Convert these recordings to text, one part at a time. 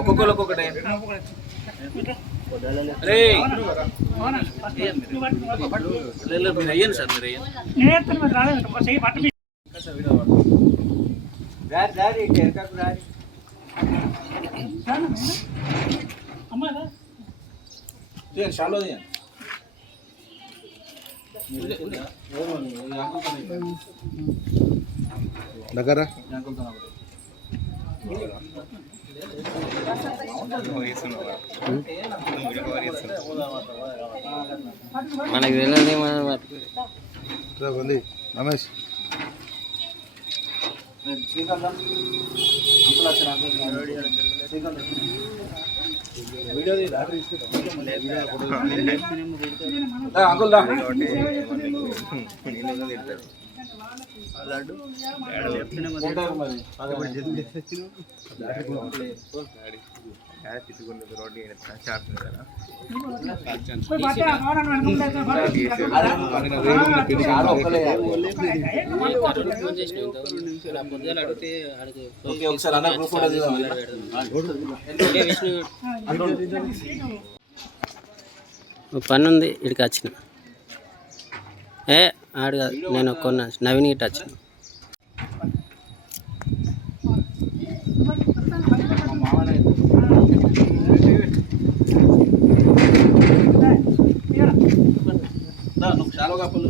ఒక్కొక్కరు ఒక్కొక్కటే మీరు అయ్యండి సార్, మీరు అయ్యండి షాలో దగ్గర మనకి వెళ్ళండి రమేష్ అంకుల్ పని ఉంది ఇక్కడికి వచ్చిన ఆడు కాదు నేను కొన్న నవీన్ గిట్ట వచ్చిన నువ్వు చాలా కాపలు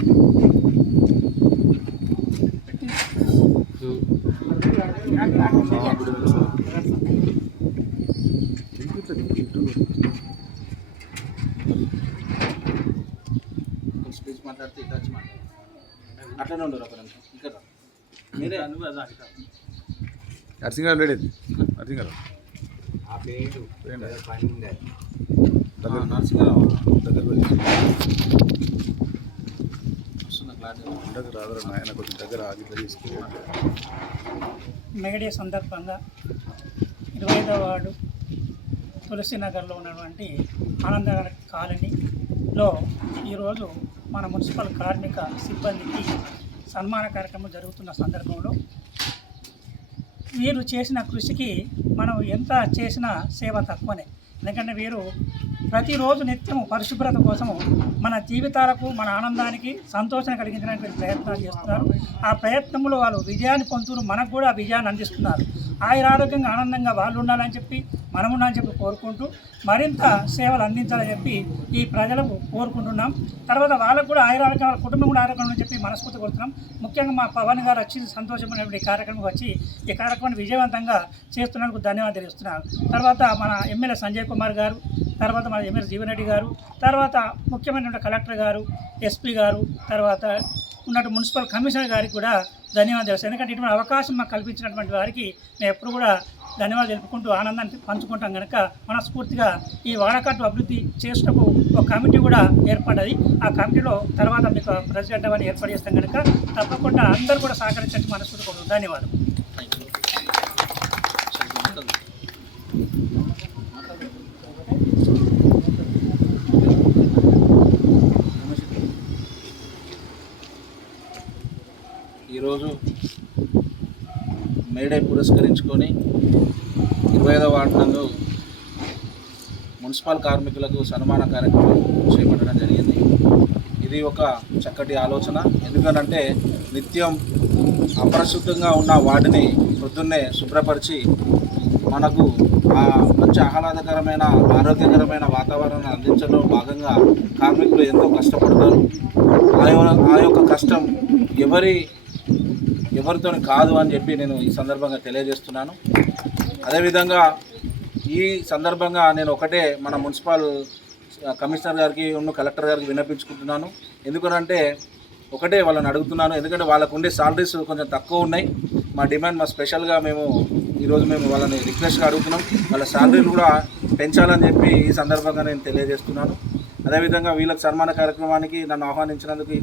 స్పీచ్ మాట్లాడితే ఇట్లా వచ్చి మాట్లాడు అట్లనే ఉండరు ఒక నిమిషం ఇక్కడ మీరే నర్సింగ్ లేడీ నర్సింగ్ నరసింహరావు ఆయన కొంచెం దగ్గర ఆగి తీసుకో మెగడే సందర్భంగా 25వ వార్డు తులసినగర్లో ఉన్నటువంటి ఆనందనగర్ కాలనీలో ఈరోజు మన మున్సిపల్ కార్మిక సిబ్బందికి సన్మాన కార్యక్రమం జరుగుతున్న సందర్భంలో వీరు చేసిన కృషికి మనం ఎంత చేసినా సేవ తక్కువనే. ఎందుకంటే వీరు ప్రతిరోజు నిత్యం పరిశుభ్రత కోసము మన జీవితాలకు మన ఆనందానికి సంతోషం కలిగించడానికి ప్రయత్నాలు చేస్తున్నారు. ఆ ప్రయత్నంలో వాళ్ళు విజయాన్ని పొందుతూ మనకు కూడా విజయాన్ని అందిస్తున్నారు. ఆరోగ్యంగా ఆనందంగా వాళ్ళు ఉండాలని చెప్పి మనం ఉండాలని చెప్పి కోరుకుంటూ మరింత సేవలు అందించాలని చెప్పి ఈ ప్రజలకు కోరుకుంటున్నాం. తర్వాత వాళ్ళకు కూడా ఆరోగ్యం, వాళ్ళ కుటుంబం కూడా ఆరోగ్యం అని చెప్పి మనస్ఫూర్తి కోరుతున్నాం. ముఖ్యంగా మా పవన్ గారు వచ్చి సంతోషమైనటువంటి కార్యక్రమం వచ్చి ఈ కార్యక్రమాన్ని విజయవంతంగా చేస్తున్నందుకు ధన్యవాదాలు తెలుస్తున్నారు. తర్వాత మన ఎమ్మెల్యే సంజయ్ కుమార్ గారు, తర్వాత మన ఎమ్మెల్యే జీవన్ రెడ్డి గారు, తర్వాత ముఖ్యమైనటువంటి కలెక్టర్ గారు, ఎస్పీ గారు, తర్వాత ఉన్నట్టు మున్సిపల్ కమిషనర్ గారికి కూడా ధన్యవాదాలు తెలుస్తాయి. ఎందుకంటే ఇటువంటి అవకాశం మాకు కల్పించినటువంటి వారికి మేము ఎప్పుడు కూడా ధన్యవాదాలు తెలుపుకుంటూ ఆనందాన్ని పంచుకుంటాం కనుక మనస్ఫూర్తిగా ఈ వాడకట్టు అభివృద్ధి చేసేటప్పుడు ఒక కమిటీ కూడా ఏర్పడ్డది. ఆ కమిటీలో తర్వాత మీకు ప్రెసిడెంట్ అవన్నీ ఏర్పాటు చేస్తాం కనుక తప్పకుండా అందరూ కూడా సహకరించడానికి మనస్ఫూర్తి ధన్యవాదాలు. ఈరోజు మేడే పురస్కరించుకొని 25వ వార్డు నందు మున్సిపల్ కార్మికులకు సన్మాన కార్యక్రమం చేపట్టడం జరిగింది. ఇది ఒక చక్కటి ఆలోచన. ఎందుకనంటే నిత్యం అపరిశుద్ధంగా ఉన్న వాటిని పొద్దున్నే శుభ్రపరిచి మనకు ఆ మంచి ఆహ్లాదకరమైన ఆరోగ్యకరమైన వాతావరణాన్ని అందించడంలో భాగంగా కార్మికులు ఎంతో కష్టపడతారు. ఆ యొక్క కష్టం ఎవరితో కాదు అని చెప్పి నేను ఈ సందర్భంగా తెలియజేస్తున్నాను. అదేవిధంగా ఈ సందర్భంగా నేను ఒకటే మన మున్సిపల్ కమిషనర్ గారికి కలెక్టర్ గారికి విన్నపించుకుంటున్నాను. ఎందుకనంటే ఒకటే వాళ్ళని అడుగుతున్నాను, ఎందుకంటే వాళ్ళకు ఉండే సాలరీస్ కొంచెం తక్కువ ఉన్నాయి. మా డిమాండ్ స్పెషల్గా ఈరోజు మేము వాళ్ళని రిక్వెస్ట్గా అడుగుతున్నాం, వాళ్ళ సాలరీలు కూడా పెంచాలని చెప్పి ఈ సందర్భంగా నేను తెలియజేస్తున్నాను. అదేవిధంగా వీళ్ళకి సన్మాన కార్యక్రమానికి నన్ను ఆహ్వానించినందుకు ఈ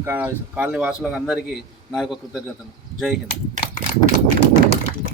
కాలనీ వాసులకు అందరికీ నా యొక్క కృతజ్ఞతలు. జై హింద్.